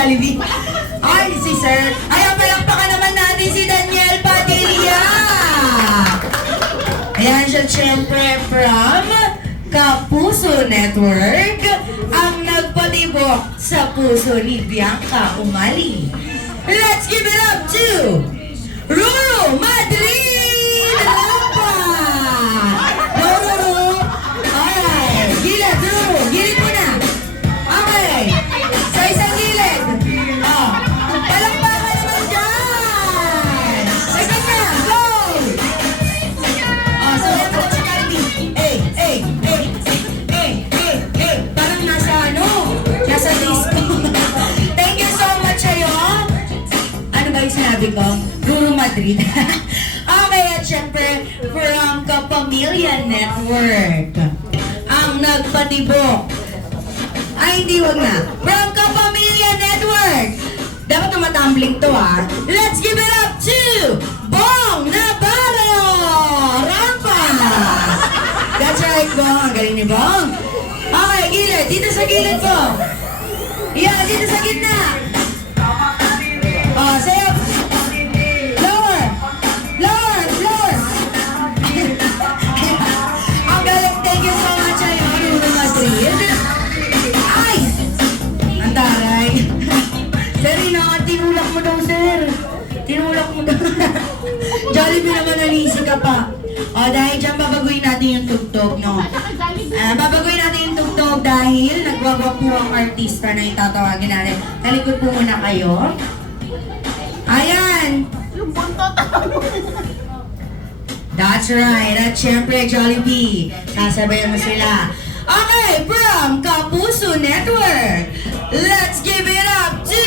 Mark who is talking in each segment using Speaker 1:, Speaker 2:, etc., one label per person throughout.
Speaker 1: Jollibee. Ay, si Sir. Ay, ang palakpakan naman natin si Daniel Padilla. Ayan siya, syempre, from Kapuso Network, ang nagpatibok sa puso ni Bianca Umali. Let's give it up to Madrid. okay, at syempre, from Kapamilya Network. Ang nagpatibok. Ay, hindi, wag na. From Kapamilya Network. Dapat tumatumbling to, ah. Let's give it up to Bong Navarro! Rampa! That's right, Bong. Ang galing ni Bong. Okay, gilid. Dito sa gilid, Bong. Yeah, dito sa gitna. Sir. Tinulak mo daw. Jollibee naman nanisig ka pa. O, dahil dyan, babaguhin natin yung tugtog, no? Ah, babaguhin natin yung tugtog dahil nagwawag po ang artista na itatawagin natin. Talikod po muna kayo. Ayan! That's right. At syempre, Jollibee. Sasabayan mo sila. Okay, from Kapuso Network, let's give it up to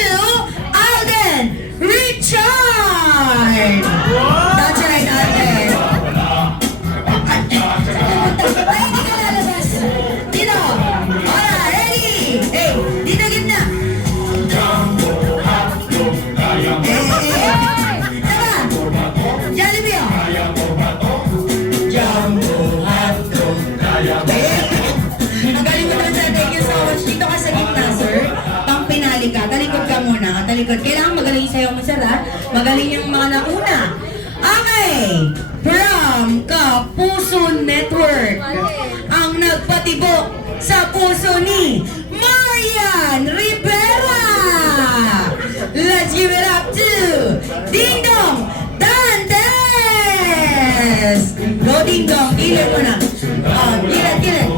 Speaker 1: Talikod. Kailangan magaling sa'yo sir, ha? Magaling yung mga nauna. Okay! From Kapuso Network, ang nagpatibok sa puso ni Marian Rivera! Let's give it up to Ding Dong Dantes! Go Ding Dong, gilid mo na. Oh, gilid,